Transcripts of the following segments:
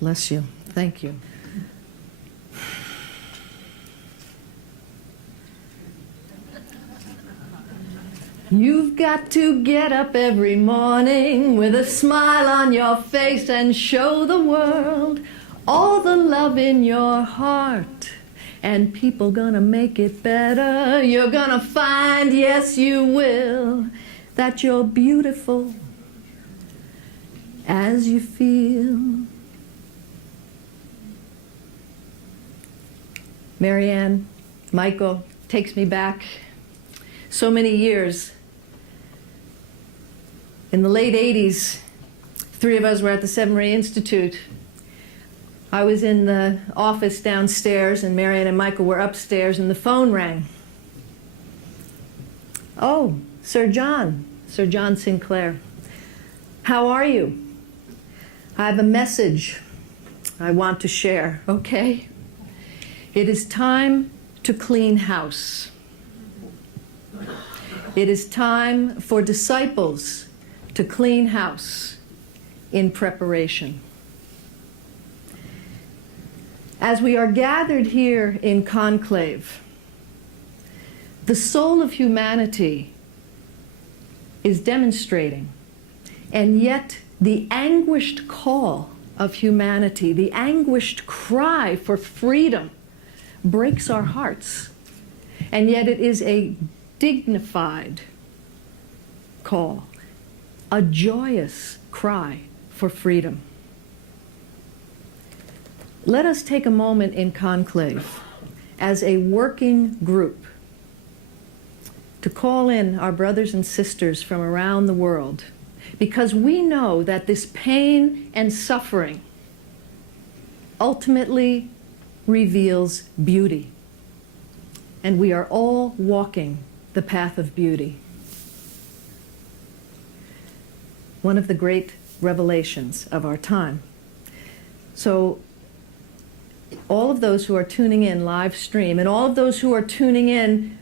Bless you. Thank you. You've got to get up every morning with a smile on your face and show the world all the love in your heart. And people gonna make it better. You're gonna find, yes you will, that you're beautiful as you feel. Marianne, Michael takes me back so many years. In the late 80s, three of us were at the Seven Ray Institute. I was in the office downstairs, and Marianne and Michael were upstairs, and the phone rang. Oh, Sir John Sinclair. How are you? I have a message I want to share, okay? It is time to clean house. It is time for disciples to clean house in preparation. As we are gathered here in conclave, the soul of humanity is demonstrating, and yet the anguished call of humanity, the anguished cry for freedom, breaks our hearts. And yet it is a dignified call, a joyous cry for freedom. Let us take a moment in conclave as a working group to call in our brothers and sisters from around the world, because we know that this pain and suffering ultimately reveals beauty. And we are all walking the path of beauty. One of the great revelations of our time. So all of those who are tuning in live stream, and all of those who are tuning in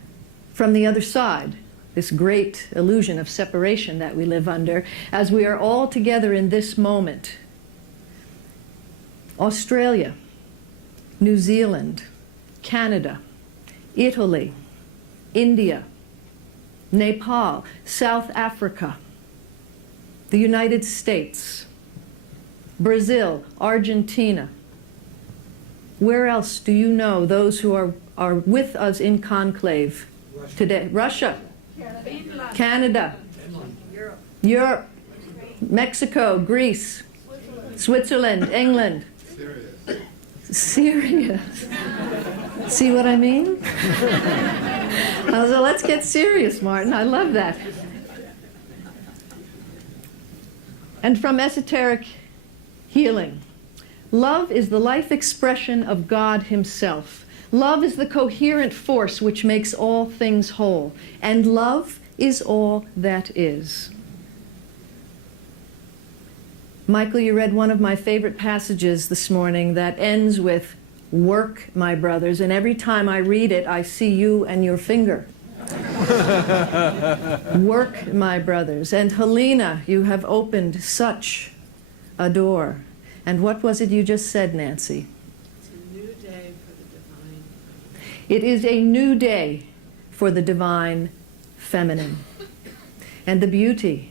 from the other side, this great illusion of separation that we live under, as we are all together in this moment, Australia, New Zealand, Canada, Italy, India, Nepal, South Africa, the United States, Brazil, Argentina. Where else do you know those who are with us in conclave today? Russia, Canada, Europe, Mexico, Greece, Switzerland, England, Syria. See what I mean? So let's get serious, Martin. I love that. And from esoteric healing, love is the life expression of God Himself. Love is the coherent force which makes all things whole. And love is all that is. Michael, you read one of my favorite passages this morning that ends with, "Work, my brothers," and every time I read it, I see you and your finger. Work, my brothers. And Helena, you have opened such a door. And what was it you just said, Nancy? It's a new day for the divine. It is a new day for the divine feminine. And the beauty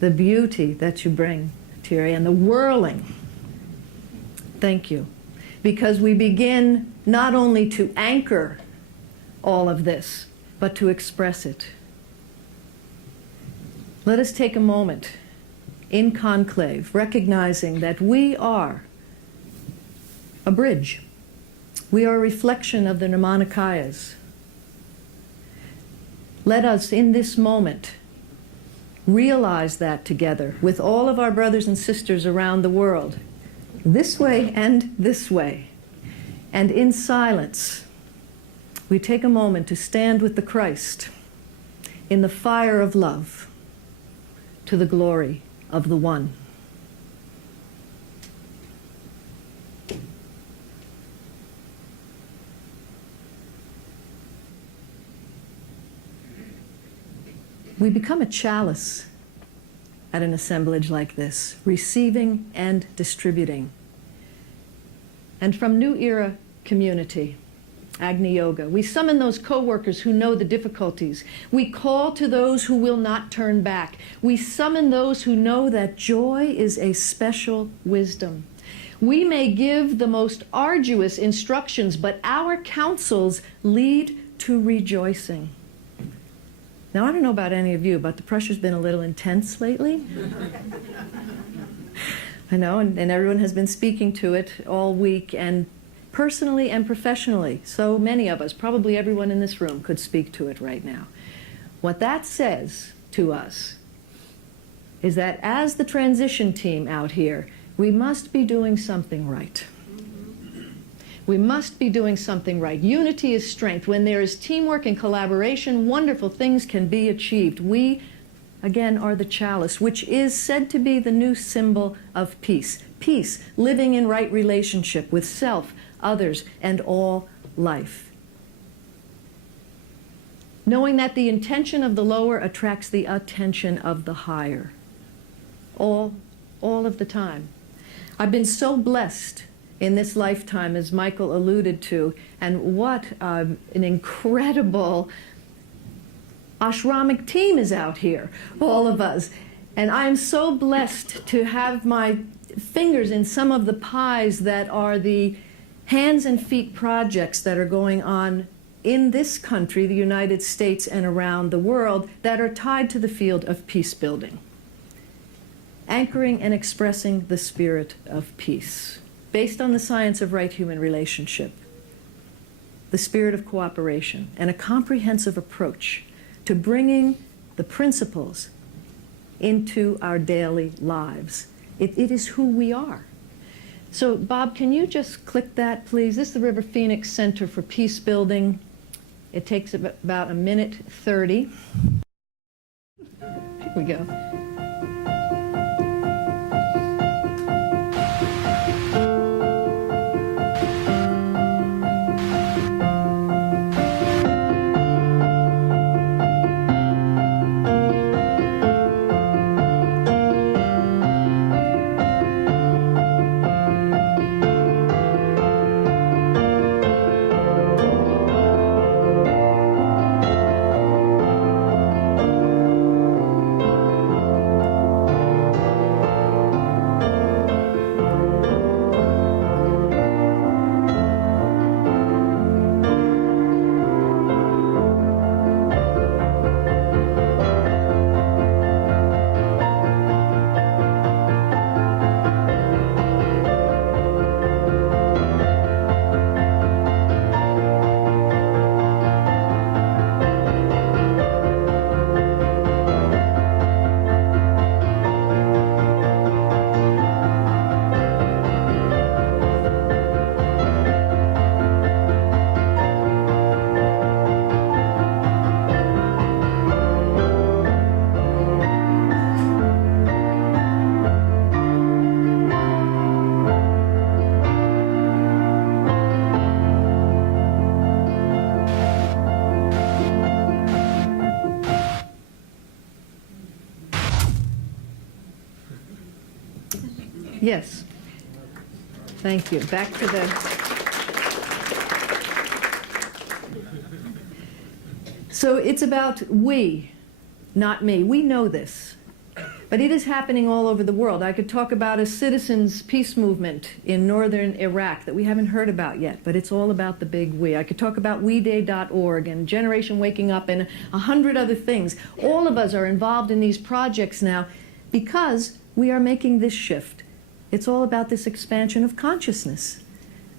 that you bring, Thierry, and the whirling. Thank you. Because we begin not only to anchor all of this, but to express it. Let us take a moment in conclave, recognizing that we are a bridge. We are a reflection of the Nirmanakayas. Let us, in this moment, realize that together with all of our brothers and sisters around the world, this way and this way. And in silence, we take a moment to stand with the Christ in the fire of love to the glory of the One. We become a chalice at an assemblage like this, receiving and distributing And from New Era Community, Agni Yoga, we summon those co-workers who know the difficulties. We call to those who will not turn back. We summon those who know that joy is a special wisdom. We may give the most arduous instructions, but our counsels lead to rejoicing. Now, I don't know about any of you, but the pressure's been a little intense lately. I know, and everyone has been speaking to it all week, and personally and professionally, so many of us, probably everyone in this room, could speak to it right now. What that says to us is that as the transition team out here, we must be doing something right. We must be doing something right. Unity is strength. When there is teamwork and collaboration, wonderful things can be achieved. We, again, are the chalice, which is said to be the new symbol of peace. Peace, living in right relationship with self, others, and all life. Knowing that the intention of the lower attracts the attention of the higher. All of the time. I've been so blessed in this lifetime, as Michael alluded to, and what an incredible ashramic team is out here, all of us. And I'm so blessed to have my fingers in some of the pies that are the hands and feet projects that are going on in this country, the United States, and around the world that are tied to the field of peace building. Anchoring and expressing the spirit of peace, based on the science of right human relationship, the spirit of cooperation, and a comprehensive approach to bringing the principles into our daily lives. It is who we are. So, Bob, can you just click that, please? This is the River Phoenix Center for Peace Building. It takes about 1:30. Here we go. Yes. Thank you. Back to the... So it's about we, not me. We know this. But it is happening all over the world. I could talk about a citizens' peace movement in northern Iraq that we haven't heard about yet, but it's all about the big we. I could talk about WeDay.org and Generation Waking Up and 100 other things. All of us are involved in these projects now because we are making this shift. It's all about this expansion of consciousness.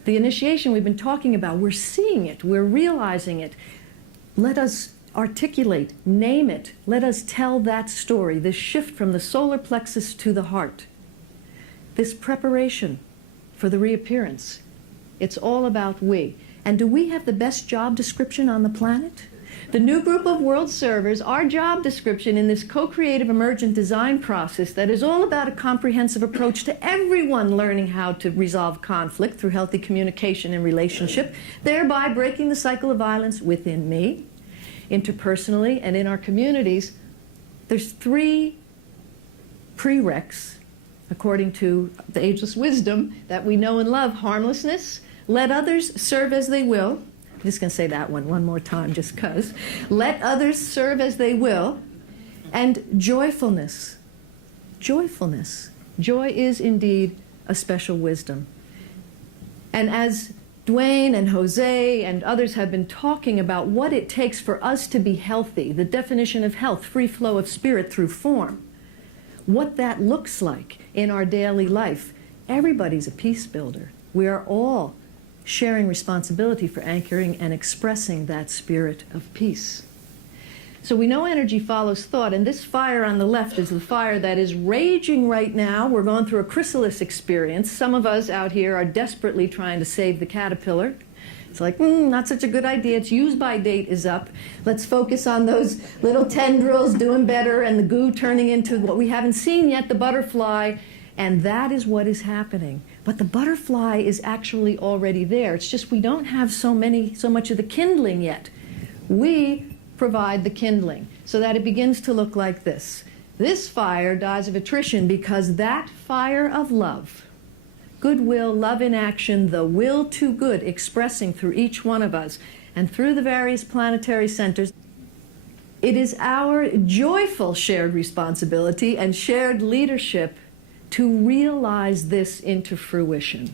The initiation we've been talking about, we're seeing it, we're realizing it. Let us articulate, name it. Let us tell that story, this shift from the solar plexus to the heart. This preparation for the reappearance. It's all about we. And do we have the best job description on the planet? The new group of world servers, our job description in this co-creative emergent design process that is all about a comprehensive approach to everyone learning how to resolve conflict through healthy communication and relationship, thereby breaking the cycle of violence within me, interpersonally, and in our communities. There's 3 prereqs according to the ageless wisdom that we know and love, harmlessness. Let others serve as they will. I'm just going to say that one more time just because. Let others serve as they will. And joyfulness. Joyfulness. Joy is indeed a special wisdom. And as Dwayne and Jose and others have been talking about what it takes for us to be healthy, the definition of health, free flow of spirit through form, what that looks like in our daily life. Everybody's a peace builder. We are all sharing responsibility for anchoring and expressing that spirit of peace. So we know energy follows thought, and this fire on the left is the fire that is raging right now. We're going through a chrysalis experience. Some of us out here are desperately trying to save the caterpillar. It's like, not such a good idea. Its use-by date is up. Let's focus on those little tendrils doing better and the goo turning into what we haven't seen yet, the butterfly. And that is what is happening. But the butterfly is actually already there. It's just we don't have so much of the kindling yet. We provide the kindling so that it begins to look like this. This fire dies of attrition because that fire of love, goodwill, love in action, the will to good expressing through each one of us and through the various planetary centers, it is our joyful shared responsibility and shared leadership to realize this into fruition.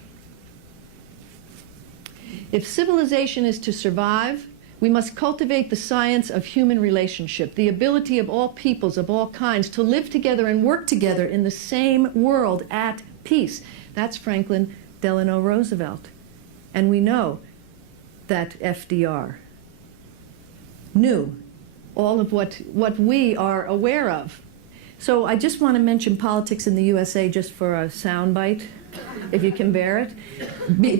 If civilization is to survive, we must cultivate the science of human relationship, the ability of all peoples, of all kinds, to live together and work together in the same world at peace. That's Franklin Delano Roosevelt. And we know that FDR knew all of what we are aware of. So I just want to mention politics in the USA just for a soundbite, if you can bear it.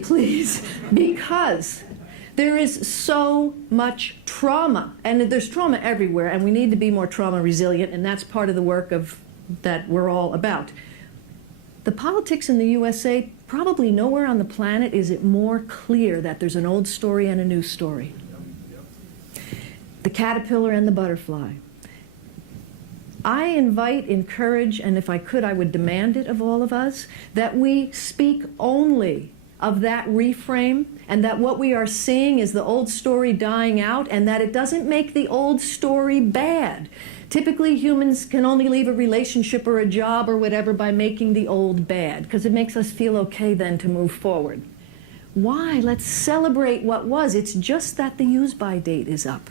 Please, because there is so much trauma, and there's trauma everywhere, and we need to be more trauma resilient, and that's part of the work that we're all about. The politics in the USA, probably nowhere on the planet is it more clear that there's an old story and a new story. The caterpillar and the butterfly. I invite, encourage, and if I could, I would demand it of all of us, that we speak only of that reframe, and that what we are seeing is the old story dying out, and that it doesn't make the old story bad. Typically, humans can only leave a relationship or a job or whatever by making the old bad, because it makes us feel okay then to move forward. Why? Let's celebrate what was. It's just that the use-by date is up.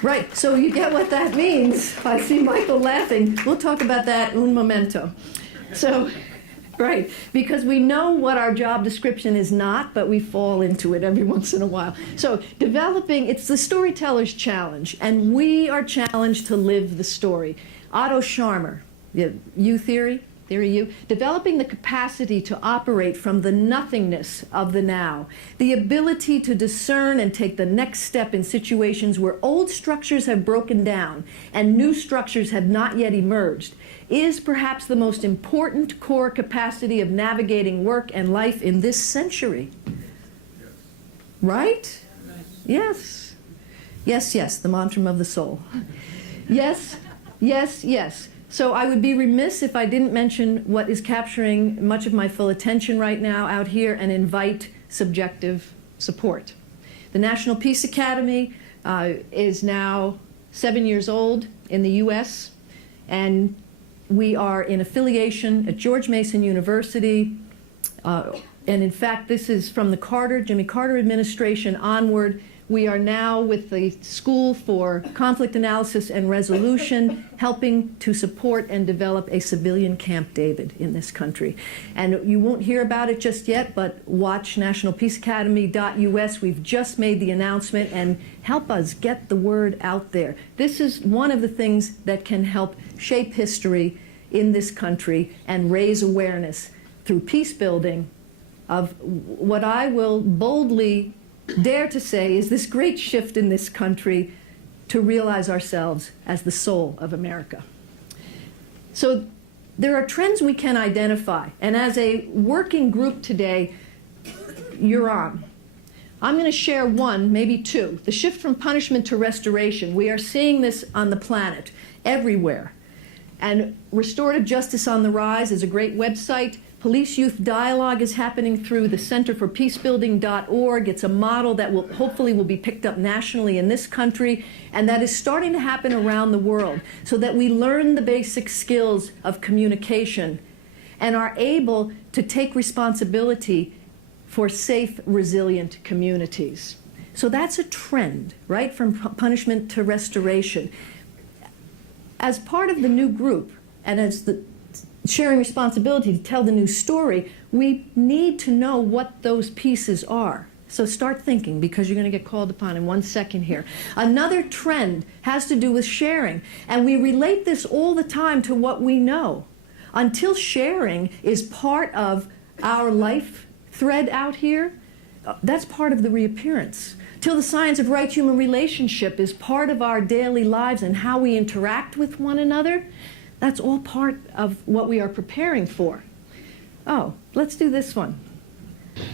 Right, so you get what that means. I see Michael laughing. We'll talk about that un momento. So, right, because we know what our job description is not, but we fall into it every once in a while. So developing, it's the storyteller's challenge, and we are challenged to live the story. Otto Scharmer, U theory U, developing the capacity to operate from the nothingness of the now, the ability to discern and take the next step in situations where old structures have broken down and new structures have not yet emerged, is perhaps the most important core capacity of navigating work and life in this century. Right? Yes. Yes, yes, the mantra of the soul. Yes, yes, yes. So I would be remiss if I didn't mention what is capturing much of my full attention right now out here and invite subjective support. The National Peace Academy is now 7 years old in the U.S., and we are in affiliation at George Mason University, and in fact this is from the Jimmy Carter administration onward. We are now with the School for Conflict Analysis and Resolution helping to support and develop a civilian Camp David in this country. And you won't hear about it just yet, but watch nationalpeaceacademy.us. We've just made the announcement, and help us get the word out there. This is one of the things that can help shape history in this country and raise awareness through peace building of what I will boldly dare to say is this great shift in this country to realize ourselves as the soul of America. So there are trends we can identify, and as a working group today, you're on. I'm going to share one, maybe two. The shift from punishment to restoration. We are seeing this on the planet, everywhere. And Restorative Justice on the Rise is a great website. Police Youth Dialogue is happening through the Center for Peacebuilding.org. It's a model that will hopefully be picked up nationally in this country, and that is starting to happen around the world, so that we learn the basic skills of communication and are able to take responsibility for safe, resilient communities. So that's a trend, right, from punishment to restoration. As part of the new group, and as the sharing responsibility to tell the new story, we need to know what those pieces are. So start thinking, because you're going to get called upon in 1 second here. Another trend has to do with sharing, and we relate this all the time to what we know. Until sharing is part of our life thread out here, that's part of the reappearance. Till the science of right human relationship is part of our daily lives and how we interact with one another, that's all part of what we are preparing for. Oh, let's do this one.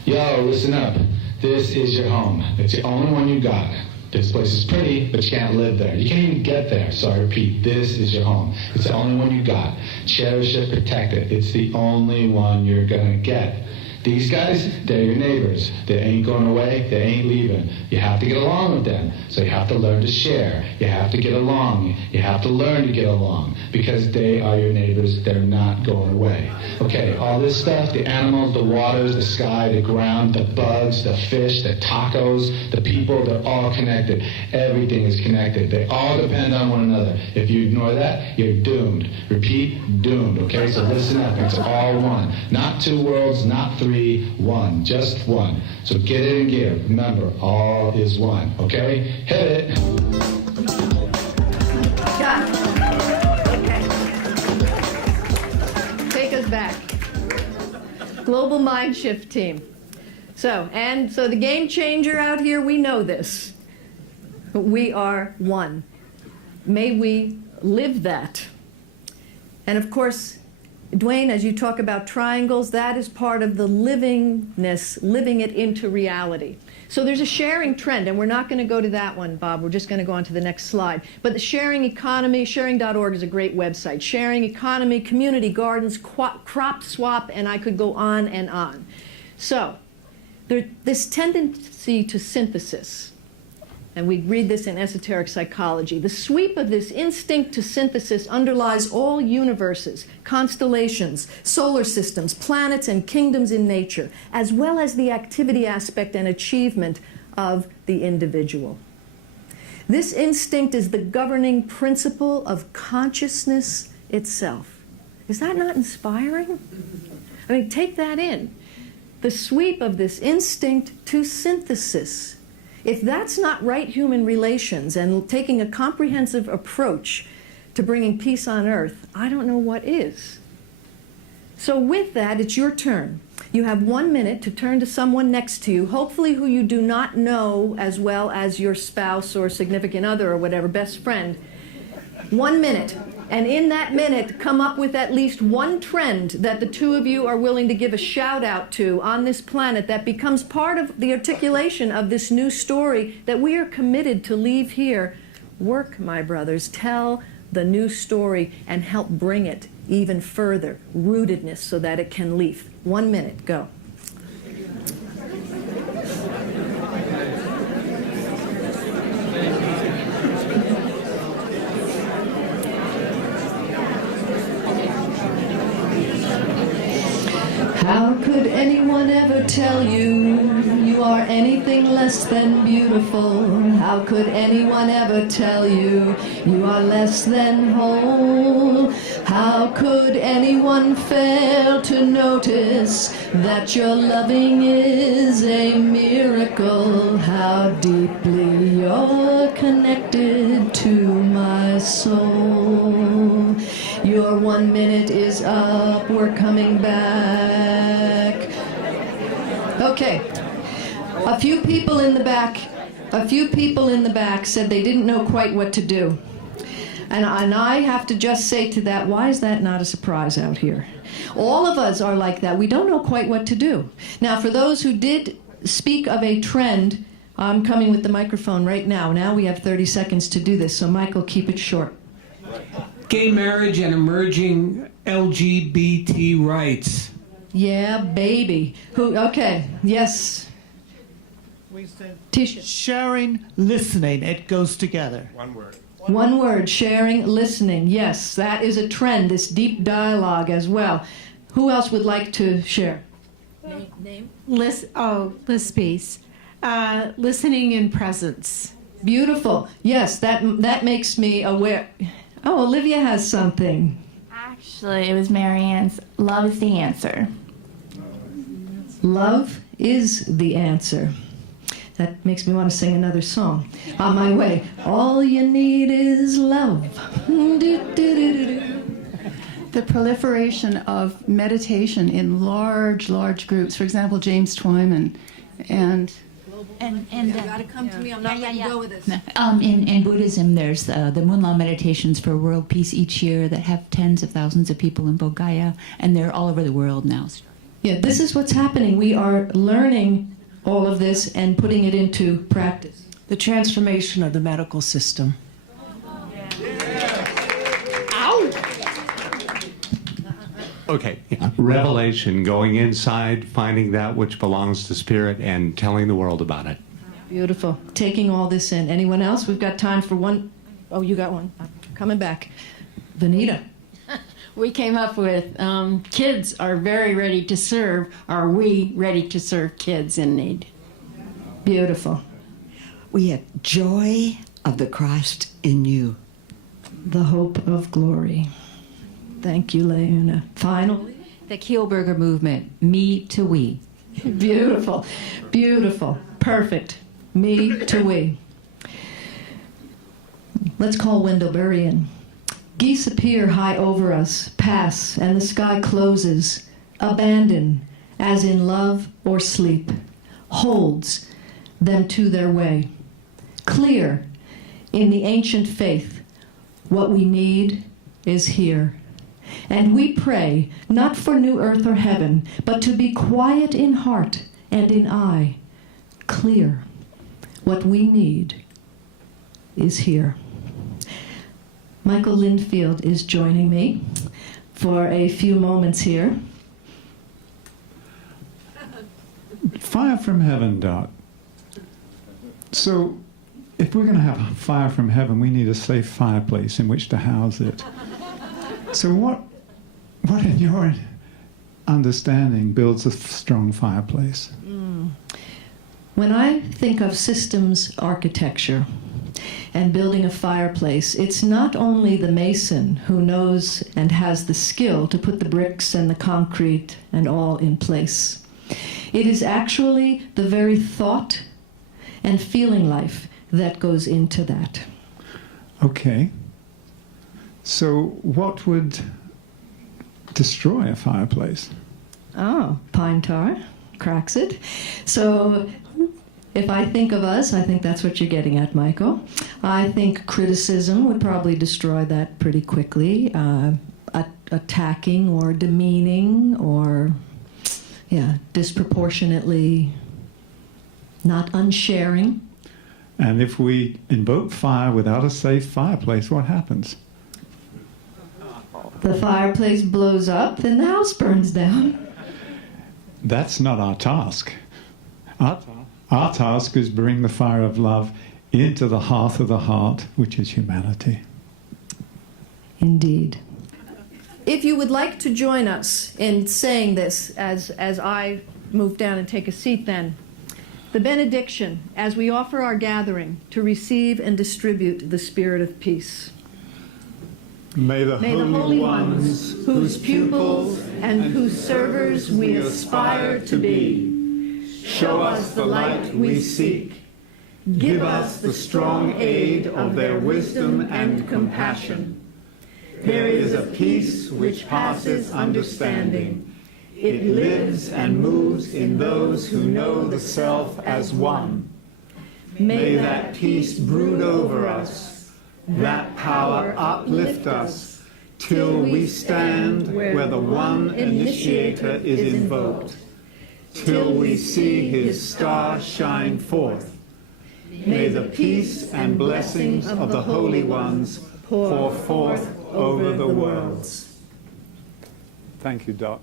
Yo, listen up. This is your home. It's the only one you got. This place is pretty, but you can't live there. You can't even get there. So I repeat, this is your home. It's the only one you got. Cherish it, protect it. It's the only one you're gonna get. These guys, they're your neighbors. They ain't going away, they ain't leaving. You have to get along with them. So you have to learn to share. You have to get along. You have to learn to get along, because they are your neighbors. They're not going away. Okay, all this stuff, the animals, the waters, the sky, the ground, the bugs, the fish, the tacos, the people, they're all connected. Everything is connected. They all depend on one another. If you ignore that, you're doomed. Repeat, doomed, okay? So listen up, it's all one. Not two worlds, not three, one, just one. So get it in gear. Remember, all is one, okay? Hit it. Got it. Okay. Take us back. Global Mind Shift Team. So the game changer out here, we know this. We are one. May we live that. And of course, Dwayne, as you talk about triangles, that is part of the livingness, living it into reality. So there's a sharing trend, and we're not going to go to that one, Bob. We're just going to go on to the next slide. But the sharing economy, sharing.org is a great website. Sharing economy, community gardens, crop swap, and I could go on and on. So this tendency to synthesis, and we read this in esoteric psychology. The sweep of this instinct to synthesis underlies all universes, constellations, solar systems, planets, and kingdoms in nature, as well as the activity aspect and achievement of the individual. This instinct is the governing principle of consciousness itself. Is that not inspiring? I mean, take that in. The sweep of this instinct to synthesis. If that's not right human relations and taking a comprehensive approach to bringing peace on earth, I don't know what is. So with that, it's your turn. You have 1 minute to turn to someone next to you, hopefully who you do not know as well as your spouse or significant other or whatever, best friend. 1 minute. And in that minute, come up with at least one trend that the two of you are willing to give a shout out to on this planet that becomes part of the articulation of this new story that we are committed to leave here. Work, my brothers, tell the new story and help bring it even further, rootedness, so that it can leaf. 1 minute, go. How could anyone ever tell you you are anything less than beautiful? How could anyone ever tell you you are less than whole? How could anyone fail to notice that your loving is a miracle? How deeply you're connected to my soul. Your 1 minute is up, we're coming back. Okay, a few people in the back said they didn't know quite what to do. And I have to just say to that, why is that not a surprise out here? All of us are like that. We don't know quite what to do. Now, for those who did speak of a trend, I'm coming with the microphone right now. Now we have 30 seconds to do this, so Michael, keep it short. Gay marriage and emerging LGBT rights. Yeah, baby. Who? Okay. Yes. We said Tisha. sharing, listening. It goes together. One word, sharing, listening. Yes, that is a trend, this deep dialogue as well. Who else would like to share? Name? Liz Peace. Listening in presence. Beautiful. Yes, that makes me aware. Oh, Olivia has something. Actually, it was Marianne's. Love is the answer. Love is the answer. That makes me want to sing another song. On my way. All you need is love. The proliferation of meditation in large groups. For example, James Twyman and You gotta come to me. I'm not letting go of this. In Buddhism, there's the Moonlaw meditations for world peace each year that have tens of thousands of people in Bodh Gaya, and they're all over the world now. Yeah, this is what's happening. We are learning all of this and putting it into practice. The transformation of the medical system. Okay, revelation, going inside, finding that which belongs to spirit, and telling the world about it. Beautiful. Taking all this in. Anyone else? We've got time for one. Oh, you got one. I'm coming back. Vanita. We came up with kids are very ready to serve. Are we ready to serve kids in need? Beautiful. We have joy of the Christ in you. The hope of glory. Thank you, Leona. Final. The Kielburger movement, me to we. Beautiful. Beautiful. Perfect. Me to we. Let's call Wendell in. Geese appear high over us, pass, and the sky closes. Abandon, as in love or sleep, holds them to their way. Clear, in the ancient faith, what we need is here. And we pray, not for new earth or heaven, but to be quiet in heart and in eye. Clear, what we need is here. Michael Lindfield is joining me for a few moments here. Fire from heaven, Dot. So, if we're going to have fire from heaven, we need a safe fireplace in which to house it. So what in your understanding builds a strong fireplace? When I think of systems architecture and building a fireplace, it's not only the mason who knows and has the skill to put the bricks and the concrete and all in place. It is actually the very thought and feeling life that goes into that. Okay. So what would destroy a fireplace? Oh, pine tar cracks it. So if I think of us, I think that's what you're getting at, Michael. I think criticism would probably destroy that pretty quickly. Attacking or demeaning or, disproportionately not unsharing. And if we invoke fire without a safe fireplace, what happens? The fireplace blows up and the house burns down. That's not our task. Our task is bring the fire of love into the hearth of the heart, which is humanity. Indeed. If you would like to join us in saying this as I move down and take a seat then, the benediction as we offer our gathering to receive and distribute the spirit of peace. May the Holy Ones, whose pupils and whose servers we aspire to be, show us the light we seek. Give us the strong aid of their wisdom and compassion. There is a peace which passes understanding. It lives and moves in those who know the self as one. May that peace brood over us, that power uplift us, till we stand where the one initiator is invoked, till we see his star shine forth. May the peace and blessings of the holy ones pour forth over the worlds. Thank you, Doc.